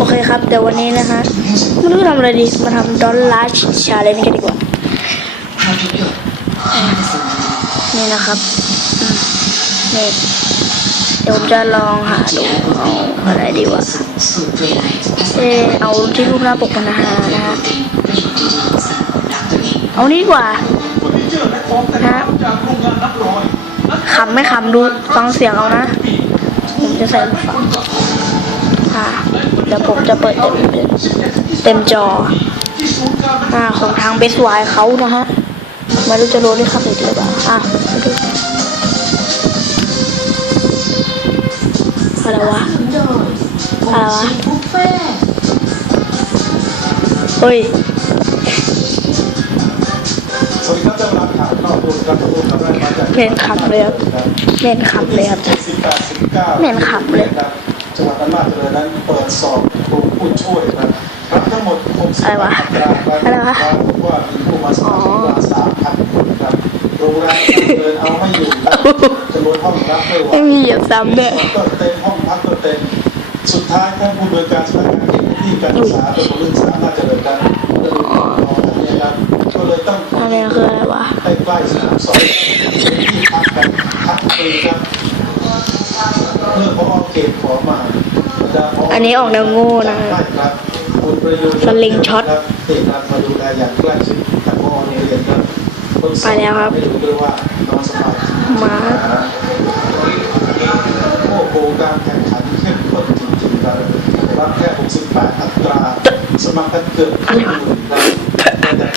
โอเคครับ เดี๋ยววันนี้นะฮะไม่รู้ทำอะไรดี มาทำดอลลาร์ชาเลนจ์กันดีกว่า นี่นะครับนี่เดี๋ยวผมจะลองหาดูเอาอะไรดีวะเออเอาที่รูปหน้าปกมันนะฮะนะฮะเอานี่ดีกว่านะฮะขำไม่ขำดูฟังเสียงเอานะ ผมจะใส่หูฟังอ่า เดี๋ยวผมจะเปิดเต็มเต็มจออ่าของทางเบสไวเขานะฮะมารู้จะรู้ได้ครับหรือเปล่าอะดูอะไรวะอะไรวะเฮ้ยเมนขับเลยครับเล่นขับเลยครับเมนขับเลย จังหวัดอำนาจเจริญนั้นเปิดสอบครูผู้ช่วยครับรับทั้งหมด60อะไรวะอัตราครับอะไรวะว่ามีผู้มาสมัครกว่าสามพันคนครับโรงแรมเดินเอาไม่อยู่จำนวนห้องรับไม่ไหวมีเหยียบซ้ำด้วยก็เต็มห้องพักก็เต็มสุดท้ายท่านผู้บริการสำนักงานเขตที่การศึกษาตำบลลื่นสาอำนาจเจริญครับก็เลยติดต่อกันเนี่ยครับก็เลยต้องอะไรคืออะไรวะใกล้ๆสนามสอบที่พักกันพักฟรีครับ เมื่อพอเขตขอมาจะพอันนี้ออกแนวโง่นะได้ครับคุณประโยชน์สลิงช็อตครับเขตมาดูแลอย่างใกล้ชิดทางพอเนี่ยเรียนครับนสอบไปแล้วครับไม่รู้ด้วยว่านอนสบายมาโอ้โหการแข่งขันเข้มข้นจริงๆครับรับแค่68อัตรา สมัครกันเกือบครึ่งหมื่นครับแต่ภ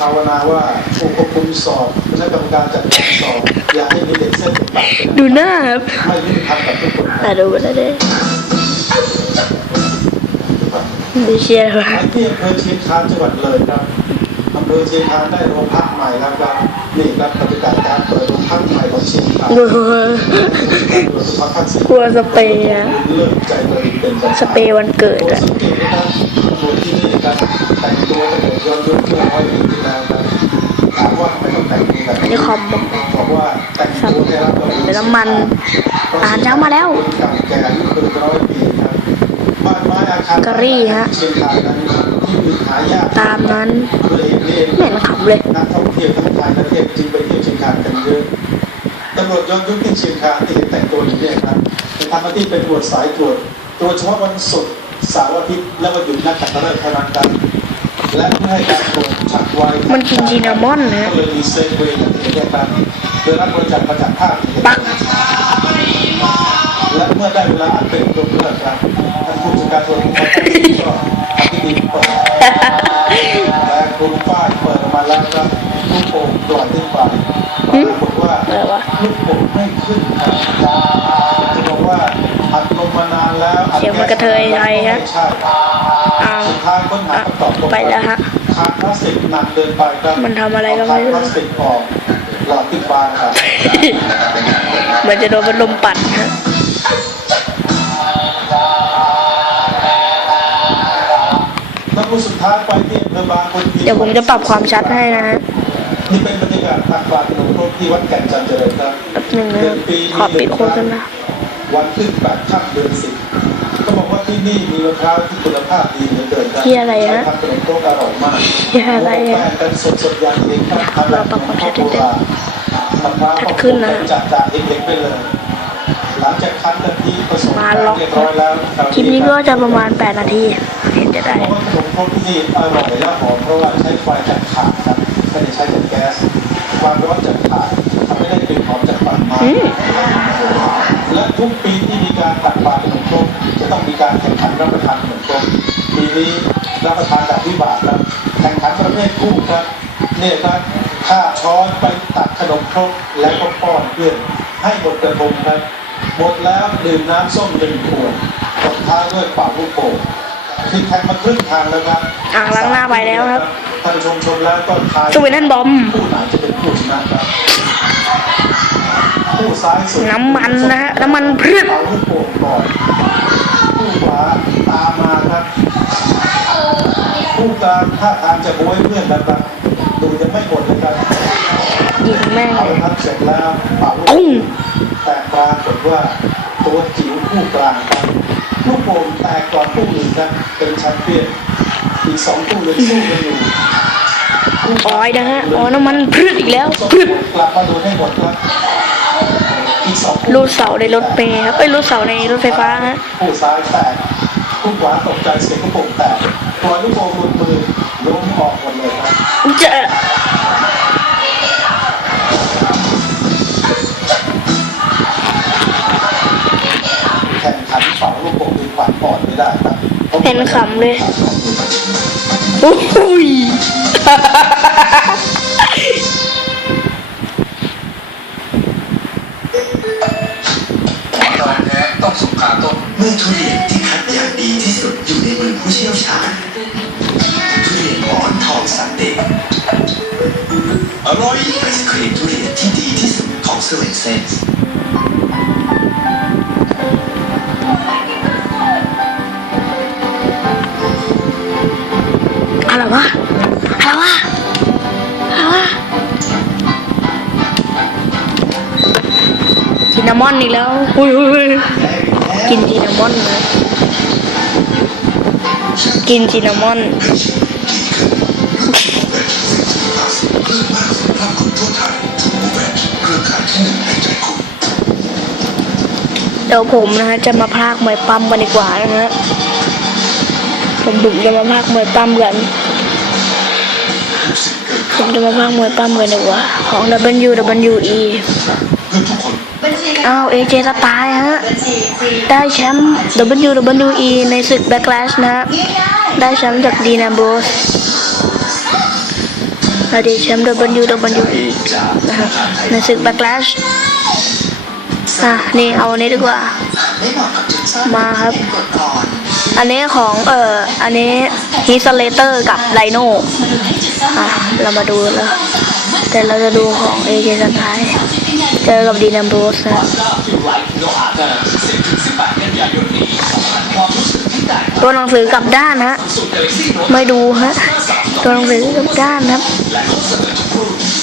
าวนาว่าผู้ควบคุมสอบคณะกรรมการจัดการสอบอย่าให้มีเด็กเส้นติดปากเป็นดูหน้าครับไม่ยุติธรรมกับทุกคนครับอะดูกันได้เลยดูเชียร์เลยไปที่อำเภอเชียงคานจังหวัดเลยครับอำเภอเชียงคานได้โรงพักใหม่แล้วครับ นี่ครับบรรยากาศการเปิดโรงพักใหม่ของเชียงคานดูตำรวจพักขั้นสิบกลัวสเปรย์อะเลิกใจเลยเป็นประจำสเปรย์วันเกิดผมอะสังเกตนะครับตำรวจที่นี่ครับแต่งตัวตั้งแต่ย้อนยุคเมื่อร้อยปีที่แล้วครับถามว่าทำไมต้องแต่งตัวแบบอันนี้คอมผมบอกว่าแต่งตัวได้รับการเป็นน้ำมันอาหารเช้ามาแล้วคนเก่าแก่อายุเกินร้อยปีครับบ้านไม้อาคารกะหรี่ฮะเชียงรายนั้นที่มีหายากตามนั้น เลยนี่เองไม่เห็นขับเลยนักท่องเที่ยวทั้งไทยและเทศจึงไปเที่ยวเชียงคานกันเยอะตำรวจย้อนยุคที่เชียงคานที่เห็นแต่งตัวอย่างนี้ครับจะทำหน้าที่เป็นตรวจสายตรวจตรวจเฉพาะวันศุกร์เสาร์อาทิตย์และวันหยุดนักขัตฤกษ์เท่านั้นครับและเพื่อให้การตรวจฉับไวมันกินจีนามอนนะก็เลยมีเซฟเวย์อย่างที่เรียกครับโดยรับบริจาคมาจากภาคที่เห็นปักและเมื่อได้เวลาอันเป็นตัวเลือกครับท่านผู้จัดการตรวจก็ทำพิธีเปิดและคุณป้ายเปิดออกมาแล้วครับลูกโป่งปล่อยขึ้นไปปรากฏว่า อะไรวะลูกโป่งไม่ขึ้นครับจะบอกว่าอัดลมมานานแล้วอัดเสียงมันกระเทยไทยฮะไม่ใช่อ้าวสุดท้ายค้นหาอะคำตอบตรงไปแล้วฮะขาดพลาสติกหนักเกินไปครับมันทำอะไรก็ไม่รู้เอาขาดพลาสติกออกหลอดขึ้นฟ้าครับ เหมือนจะโดนพัดลมปัดฮะแล้วผู้สุดท้ายไปที่อำเภอบางคนที เดี๋ยวผมจะปรับความชัดให้นะฮะ นี่เป็นบรรยากาศทางการขนมครกที่วัดแก่นจันทร์เจริญครับแป๊บหนึ่งนะครับขอปิดโฆษณาวันขึ้นแปดค่ำเดือนสิบก็บอกว่าที่นี่มีมะพร้าวที่คุณภาพดีเหลือเกินครับที่อะไรฮะทำขนมครกอร่อยมากที่อะไรฮะแป้งกันสดๆอย่างเองครับทำแบบเราปรับความชัดโบราณมะพร้าวชัดขึ้นนะจัดจากเด็กๆไปเลยหลังจากคั้นกะทิผสมมาล็อกเรียบร้อยแล้วคลิปนี้ก็จะประมาณ 8 นาทีเห็นจะได้เพราะว่าขนมครกที่อร่อยและหอมเพราะว่าใช้ไฟจากถ่านครับไม่ได้ใช้จากแก๊ส ความร้อนจากถ่านทำให้ได้กลิ่นหอมจากปากไม้อืมและทุกปีที่มีการตักบาตรขนมครกจะต้องมีการแข่งขันรับประทานขนมครกปีนี้รับประทานแบบวิบากครับแข่งขันประเภทคู่ครับเนี่ยครับข้าช้อนไปตักขนมครกแล้วก็ป้อนเพื่อนให้หมดกระทงครับหมดแล้วดื่มน้ำส้มหนึ่งขวดตบท้ายด้วยเป่าลูกโป่งคือแข่งมาครึ่งทางแล้วครับอ่างล้างหน้าไปแล้วครับท่านชมชมแล้วก็ทายสวีนันบอมผู้ไหนจะเป็นผู้ช นะครับผู้ซ้ายสุดน้ำมันนะฮะน้ำมันพืชเป่าลูกโป่งก่อนผู้ขวาตามมาครับผู้กลางท่าทางจะโบยเพื่อนนะครับดูจะไม่หมดเลยครับยิงแม่งเอาเลยละครับเสร็จแล้วเป่าลูกตุ้โป่งงแต่ปรากฏว่าตัวจิ๋วผู้กลางครับลูกโป่งแตกก่อนคู่อื่นครับเป็นแชมเปี้ยนอีกสองคู่เลยสู้กันอยู่ ออยนะฮะอ๋อน้ำมันพรึดอีกแล้วพรึดกลับมาดูให้หมดครับอีกสองคู่รูดเสาในรถเมล์ครับเอ้ยรูดเสาในรถไฟฟ้าฮะคู่ซ้ายแตกคู่ขวาตกใจเสียงลูกโป่งแตกปล่อยลูกโป่งหลุดมือล้มออกหมดเลยครับจะแข่งขันฝังลูกโป่งเป็นฝันปอดไม่ได้ครับเห็นขำเลยโอ้ยตอนแท้ต้องสุกขาต้นเมื่อทุเรียนที่คัดอย่างดีที่สุดอยู่ในมือผู้เชี่ยวชาญทุเรียนหมอนทองสันเด็กอร่อยไอศครีมทุเรียนที่ดีที่สุดของสวินเซนส์ามอนอีกแล้ว อุ้ยอุ้ยอุ้ยกินซินนามอนนะกินซินนามอนเพิ่มมากสุขภาพคนทั่วไทยทูบูเวชเครือข่ายที่หนึ่งในใจคุณเดี๋ยวผมนะฮะจะมาพากมวยปั้มกันดีกว่านะฮะ ผมบุกจะมาพากมวยปั้มกันผมจะมาพากมวยปั้มกันดีกว่า ของ WWE เพื่อทุกคน อ้าว AJ สไตล์ฮะ ได้แชมป์ WWE ในศึก Backlash นะฮะ ได้แชมป์จากดีนาโบสอดีตแชมป์ WWE นะฮะในศึก Backlash อะนี่เอาอันนี้ดีกว่า มาครับ อันนี้ของเอ่อ อันนี้ฮิสเลเตอร์กับไ i โน่อะ เรามาดูแล้ว แต่เราจะดูของ AJ สไตล์เจอกับดีนาโบสนะตัวหนังสือกลับด้านฮะไม่ดูฮะตัวหนังสือกลับด้านครับ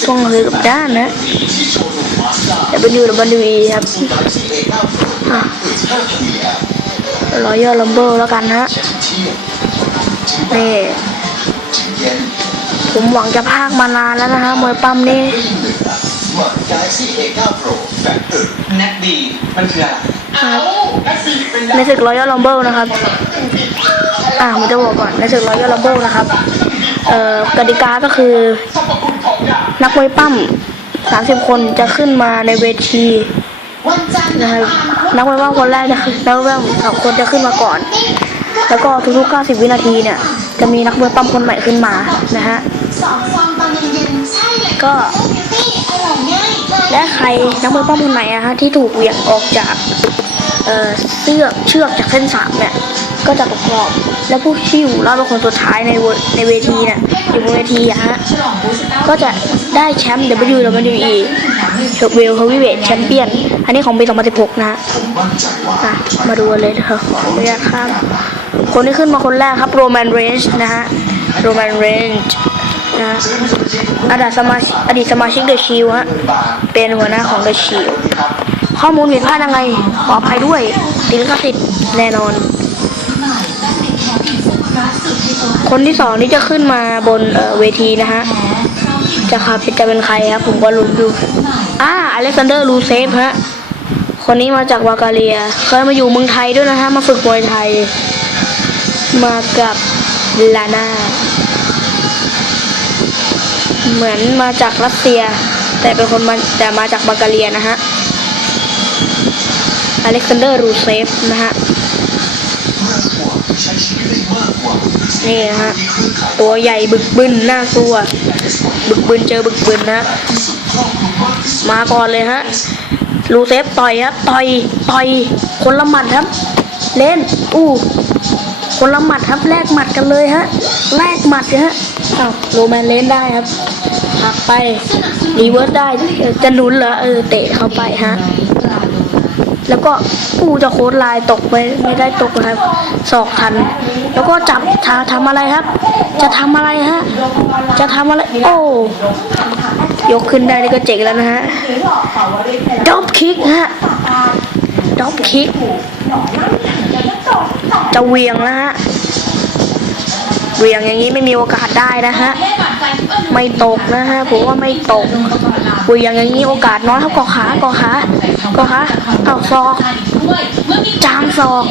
ตัวหนังสือกลับด้านนะ W W E ครับรอยอลัมเบอร์แล้วกันฮะนี่ ผมหวังจะพากมานานแล้วนะฮะมวยปั้มนี่เหมาะ Galaxy A9 Pro แบบอึดแน็กดีมันคืออะไรครับในศึกรอยอลัมเบอร์นะครับ อ่าผมจะบอกก่อนในศึกรอยอลัมเบอร์นะครับ เอ่อกติกาก็คือ นักมวยปั้ม30คนจะขึ้นมาในเวทีวันจันทร์นะครับอ่านนักมวยปั้มคนแรกจะขึ้นนักมวยปั้มสองคนจะขึ้นมาก่อน แล้วก็ทุกๆ90 วินาทีเนี่ย จะมีนักมวยปั้มคนใหม่ขึ้นมานะฮะ สองฟองตอนเย็นๆใช่เลยก็และใครนักมวยปั้มคนไหนอะฮะที่ถูกเหวี่ยงออกจากเอ่อเสื้อเชือกจากเส้นสามเนี่ยก็จะตกรอบและผู้ที่อยู่รอบเป็นคนสุดท้ายในในเวทีเนี่ยอยู่บนเวทีอะฮะก็จะได้แชมป์ WWE เวลเฮวีเวทแชมเปี้ยน อันนี้ของปี 2016 นะฮะผมมั่นใจว่าอะมาดูเลยเถอะขออนุญาตข้ามคนที่ขึ้นมาคนแรกครับโรแมนเรนจ์นะฮะโรแมนเรนจ์ นะอดีตสมาชิกอดีตสมาชิกเดอะชิลฮะ เป็นหัวหน้าของเดอะชิลข้อมูลผิดพลาดยังไง ขออภัยด้วย ติลิขสิทธิ์แน่นอน คนที่สองที่จะขึ้นมาบนเเวทีนะฮะ จะครับจะเป็นใครครับ ผมก็รู้ดูอ่าอเล็กซานเดอร์ลูเซฟฮะ คนนี้มาจากวากาเลีย เคยมาอยู่เมืองไทยด้วยนะฮะ มาฝึกมวยไทย มากับลาน่า เหมือนมาจากรัสเซีย แต่เป็นคนมาแต่มาจากบาการเลียนะฮะอเล็กซานเดอร์รูเซฟนะฮะนี่นะฮะตัวใหญ่บึกบึนน่ากลัว บึกบึนเจอบึกบึนนะ มาก่อนเลยฮะลูเซฟต่อยครับต่อยต่อยคนละหมัดครับ เล่นอู้คนละหมัดครับแลกหมัดกันเลยฮะแลกหมัดเลยฮะ อ้าวโรแมนเลนได้ครับหักไปรีเวิร์สได้จะหนุนเหรอเออเตะเข้าไปฮะแล้วก็อู้จะโค้ดลายตกไปไม่ได้ตกนะครับศอกทัน แล้วก็จับทาทำอะไรครับ จะทำอะไรฮะ จะทำอะไร โอ้ยกขึ้นได้นี่ก็เจ๋งแล้วนะฮะดรอปคิกฮะดรอปคิกจะเวียงแล้วฮะ เวียงอย่างนี้ไม่มีโอกาสได้นะฮะ ไม่ตกนะฮะผมว่าไม่ตกเวียงอย่างนี้โอกาสน้อยเท่าก่อขาก่อขาก่อขาเอาศอกจามศอก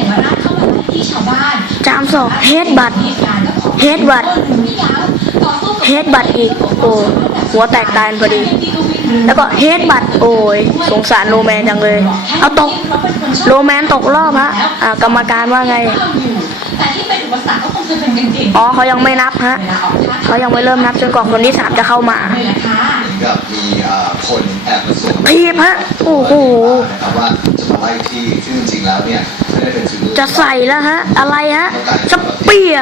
จามศอกเฮดบัตเฮดบัตเฮดบัตอีก โอ้หัวแตกตายพอดี แล้วก็เฮดบัตโอ้ยสงสารโรแมนจังเลย เอาตก โรแมนตกรอบฮะอ่ากรรมการว่าไง แต่ที่เป็นอุปสรรคก็คงจะเป็นกางเกงอ๋อเขายังไม่นับฮะเขายังไม่เริ่มนับจนกว่าคนที่สามจะเข้ามาเลยนะคะกับมีอ่าคนแอบมาสวมทีบฮะโอ้โห นะครับว่าจะมาไล่ที่ซึ่งจริงๆแล้วเนี่ยไม่ได้เป็น จะใส่แล้วฮะ อะไรฮะสเปีย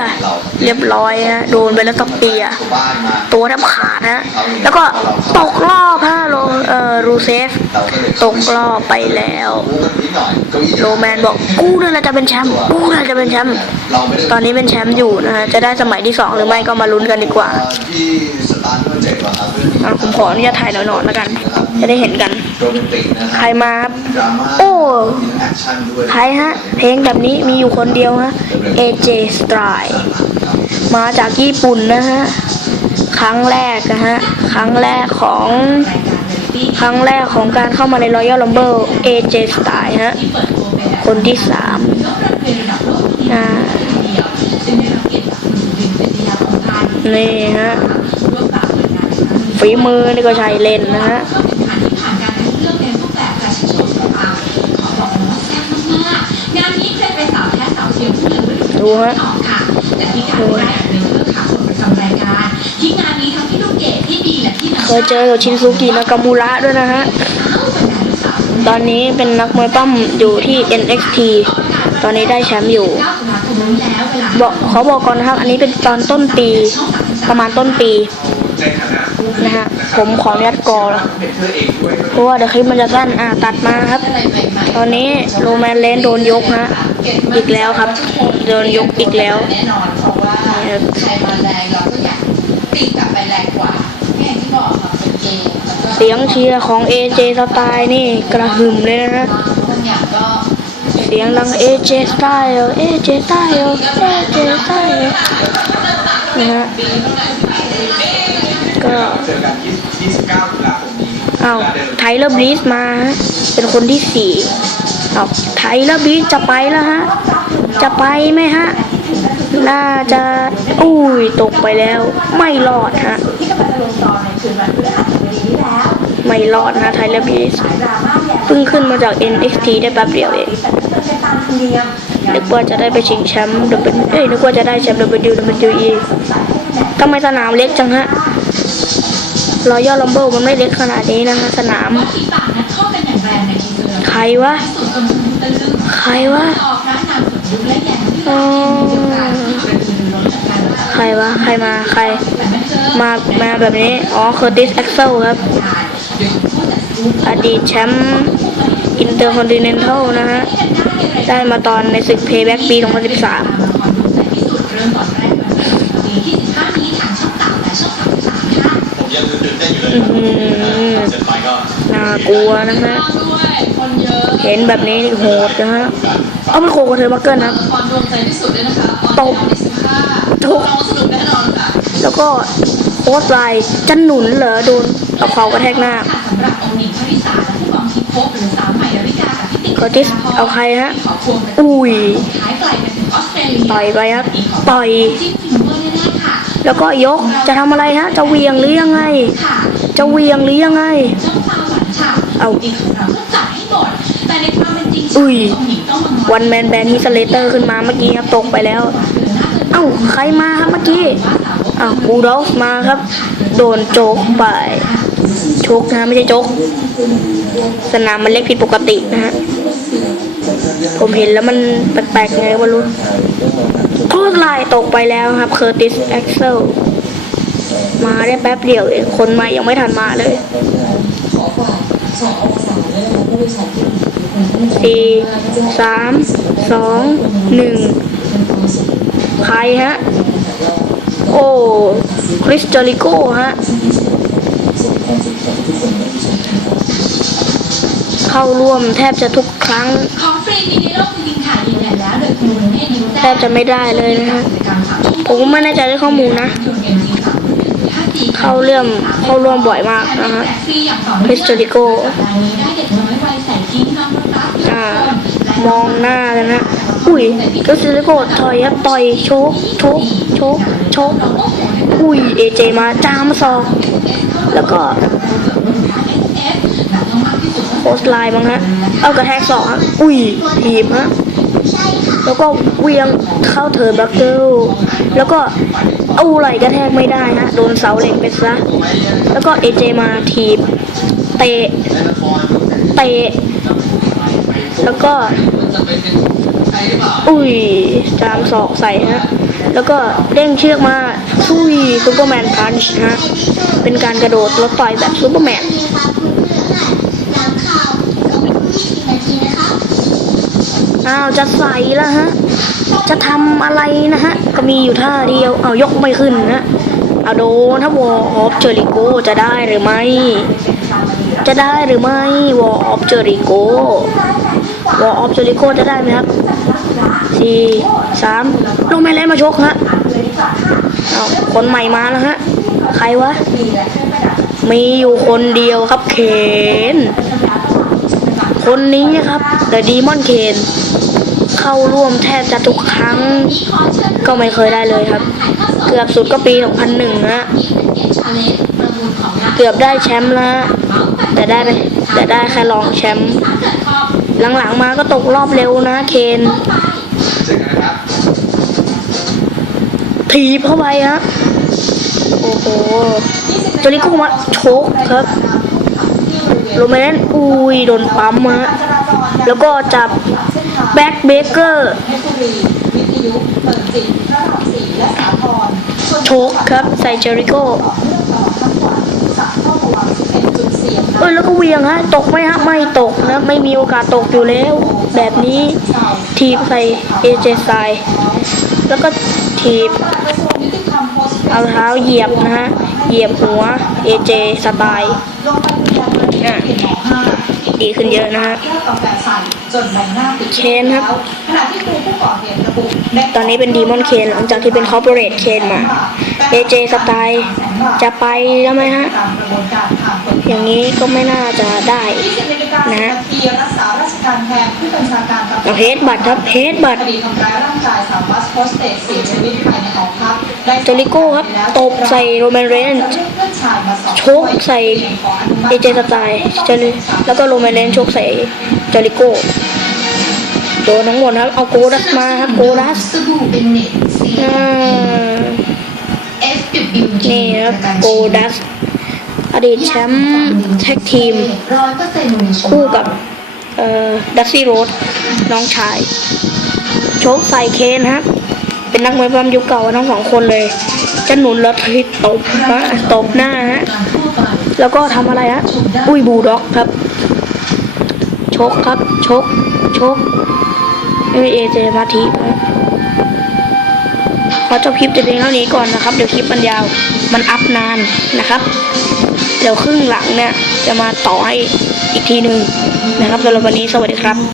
เรียบร้อยฮะโดนไปแล้วสเปียตัวแทบขาดฮะแล้วก็ตกรอบฮะโรเอ่อรูเซฟ ตกรอบไปแล้วโรแมนบอกกูนี่แหละจะเป็นแชมป์กูนี่แหละจะเป็นแชมป์ตอนนี้เป็นแชมป์อยู่นะฮะจะได้สมัยที่สองหรือไม่ก็มาลุ้นกันดีกว่า เอ่อที่สตาร์ทเบอร์เจ็ดเหรอครับเรื่องนี้อะผมขออนุญาตถ่ายหน่อยๆแล้วกัน จะได้เห็นกันโรแมนติกนะคใครรับมาครับดราม่าโอ้มีแอคชั่นด้วยใครฮะ เพลงแบบนี้มีอยู่คนเดียวฮะ AJ Style มาจากญี่ปุ่นนะฮะ ครั้งแรกนะฮะ ครั้งแรกของ ครั้งแรกของการเข้ามาใน Royal Rumble AJ Style ฮะ คนที่สามอ่านี่ฮะ ฝีมือนี่ก็ใช้เล่นนะฮะงานนี้เคยเป็นสาวแท้สาวเทียมผู้หนึ่งฤดูดูฮะออกค่ะแต่ที่การแรกหนึ่งเพื่อขาดประจำรายการที่งานนี้ทั้งพี่ลูกเกดพี่บีและพี่น้ำเคยเจอกับชินซูกินากามูระด้วยนะฮะ ตอนนี้เป็นนักมวยปั้มอยู่ที่ NXT ตอนนี้ได้แชมป์อยู่บอกขอบอกก่อนนะครับ อันนี้เป็นตอนต้นปี ประมาณต้นปี ในฐานะ นะฮะผมขออนุญาตกอแล้วเป็นเธอเองด้วยเพราะว่าเดี๋ยวคลิปมันจะสั้นอ่าตัดมาครับ ตอนนี้โรแมนเลนโดนยกฮะอีกแล้วครับ โดนยกอีกแล้วแน่นอนเพราะว่าใครมาแรงเราก็อยากตีกลับไปแรงกว่าแค่อย่างที่บอกค่ะเป็นเกมแล้วก็เสียงเชียร์ของ AJ สไตล์นี่กระหึ่มเลยนะฮะบางอย่างก็เสียงดัง AJ Style AJ Style AJ Style นะฮะก็เจอกัน20 29ตุลาคมนี้ อ้าวเวลาเดิมไทเลอร์บลีสมาฮะเป็นคนที่สี่อ้าวไทเลอร์บลีสจะไปแล้วฮะ จะไปไหมฮะ น่าจะอุ้ยตกไปแล้ว ไม่รอดฮะไม่รอดนะไทเลอร์บลีสเพิ่งขึ้นมาจาก NXT ได้แป๊บเดียวเองนึกว่าจะได้ไปชิงแชมป์ W เอ้ยนึกว่าจะได้แชมป์ WWE ทำไมสนามเล็กจังฮะ รอยย่อลัมเบิลมันไม่เล็กขนาดนี้นะฮะสนามว่าที่ปากนั้นเข้ากันอย่างแรงในทีเดียวใครวะสุดจนคุณตะลึงใครวะออกร้านนำสุดยุคและแยงที่ร้านเกมเดียวกันเป็นมือล้มจากการว่าใครวะ ใครมา ใครแต่ไม่เจอมา มาแบบนี้ อ๋อเคอร์ติสแอ็กเซลครับโดยผู้จัดซูปอดีตแชมป์อินเตอร์คอนติเนนทัลนะฮะ ได้มาตอนในศึกเพย์แบ็กปี 2013 ยังตื่นเต้นอยู่เลยเสร็จไปก็น่ากลัวนะฮะด้วยคนเยอะเห็นแบบนี้นี่โหดนะฮะ เอาเป็นโคกับเธอมาเกินะครับความดวงใจที่สุดเลยนะคะตบทุกน้องสนุกแน่นอนค่ะแล้วก็โค้ชไลน์จะหนุนเหรอโดนเอาเขากระแทกหน้าสำหรับองค์หญิงพริสาและผู้กองทิสาวใหม่ดาวิกากับพี่ติ๊กเอร์ติสเอาใครฮะ อุ้ยท้ายไปถึงออสเตรเลียต่อยไปครับ ต่อย แน่ๆค่ะแล้วก็ยกจะทำอะไรฮะ จะเหวียงหรือยังไงค่ะจะเหวียงหรือยังไงเจ้าฟ้าหวานฉ่ำเอาจริงของเราก็จัดให้หมดแต่ในความเป็นจริงอุ้ยองค์หญิงต้องมาวันแมนแบนฮิสเลเตอร์ขึ้นมาเมื่อกี้ครับตกไปแล้ว เอ้าใครมาครับเมื่อกี้อ้าวบูลดอฟมาครับ โดนโจกไปโชกนะไม่ใช่โจกสนามมันเล็กผิดปกตินะฮะผมเห็นแล้วมันแปลกๆไงวะรู้ โคตรลายตกไปแล้วครับเคอร์ติสแอ็กเซลมาได้แป๊บเดียวเองคนม่ยังไม่ทันมาเลยสี่สามสองหนึ่งใครฮะ โอ้คริสจอริโก้ฮะ เข้าร่วมแทบจะทุกครั้ง ของฟรีมีในโลกจริงๆค่ะยืนยัน แทบจะไม่ได้เลยนะฮะผมก็ไม่แน่ใจเรื่องข้อมูลนะเข้าเรื่องเข้าร่วมบ่อยมากนะฮะ Historico อ่ามองหน้ากันนะอุ้ยก็ซิลิโกถอยครับต่อยโชกโชกโชกโชกอุ้ยเอเจมาจามซอกแล้วก็โพสไลน์บ้างฮะเอากระแทกศอกอุ้ยถีบฮะ แล้วก็เวียงเข้าเทิร์นบักเกิลแล้วก็เอาไหลกระแทกไม่ได้ฮะโดนเสาเหล็กไปซะแล้วก็เอเจมาถีบเตะเตะแล้วก็ อุ้ยจามศอกใส่ฮะแล้วก็เด้งเชือกมาซุยซูเปอร์แมนพันช์ฮะเป็นการกระโดดแล้วต่อยแบบซูเปอร์แมน อ้าวจะใส่แล้วฮะ จะทำอะไรนะฮะ ก็มีอยู่ท่าเดียว เอายกไม่ขึ้นนะเอาโดนถ้าวอลออฟเจอริโกจะได้หรือไม่ จะได้หรือไม่วอลออฟเจอริโกวอลออฟเจอริโกจะได้ไหมครับสี่สามลงแม่แล้วมาชกฮะเอาคนใหม่มาแล้วฮะ ใครวะ มีอยู่คนเดียวครับเคนคนนี้นะครับ แต่ดีมอนเคน เข้าร่วมแทบจะทุกครั้ง ก็ไม่เคยได้เลยครับ เกือบสุดก็ปี 2001ฮะเกือบได้แชมป์แล้วฮะแต่ได้ไปแต่ได้แค่รองแชมป์หลังๆมาก็ตกรอบเร็วนะเคนเจอกันนะครับถีบเข้าไปฮะโอ้โหจอริโก้มาโชกครับโรเมนอุ้ยโดนปั๊มฮะแล้วก็จับ แบ็กเบเกอร์วิทยุเปิดจิตระดับสี่และสาธรโชกครับ ใส่เจอริโก้สามข้อระวังเป็นจุดเสี่ยงเอ้ยแล้วก็เหวียงฮะ ตกไหมฮะ ไม่ตกนะ ไม่มีโอกาสตกอยู่แล้ว แบบนี้ทีบใส่เอเจไซแล้วก็ทีบกระทรวงยุติธรรมโพสต์เอาเท้าเหยียบนะฮะ เหยียบหัวเอเจสไตล์ลงไปดูแลประเด็นเปลี่ยนหมอห้าดีขึ้นเยอะนะฮะ แก้วกาแฟใส่จนใบหน้าปิดเคนครับขณะที่ครูผู้ก่อเหตุระบุได้ตอนนี้เป็นดีมอนเคนหลังจากที่เป็นคอร์ปอเรทเคนมา เอเจสไตล์จะไปแล้วไหมฮะกระบวนการอย่างนี้ก็ไม่น่าจะได้นะรักษาราชการแทนผู้บัญชาการตำรวเอาเฮดบัตครับเฮดบัตรคดีทำร้ายร่างกายสาวบัสโพสเตสเสียชีวิตภายในหอพักได้จอริโก้ครับตบใส่โรแมนเรนโชกใส่เอเจสไตล์แล้วก็โรแมนเรนโชกใส่เจอริโก้โดนทั้งหมดครับ เอาโกดัสมาครับโกดัสสบู่เป็นเน็ตซีอ่า นี่ครับโกดัสอดีตแชมป์แท็กทีมร้อยเปอร์เซ็นต์คู่กับเอ่อดัซซี่โรสน้องชาย โชคใส่เคนฮะเป็นนักมวยปล้ำยุคเก่าทั้งสองคนเลย จะหนุนแล้วทิตบฮะตบหน้าฮะทั่วไปแล้วก็ทำอะไรฮะอุ้ยบูลด็อกครับ ชกครับ ชก ชกไม่มีเอเจมาที ขอจบคลิปแต่เพียงเท่านี้ก่อนนะครับ เดี๋ยวคลิปมันยาว มันอัพนานนะครับ เดี๋ยวครึ่งหลังเนี่ยจะมาต่อให้อีกทีหนึ่งนะครับสำหรับวันนี้สวัสดีครับ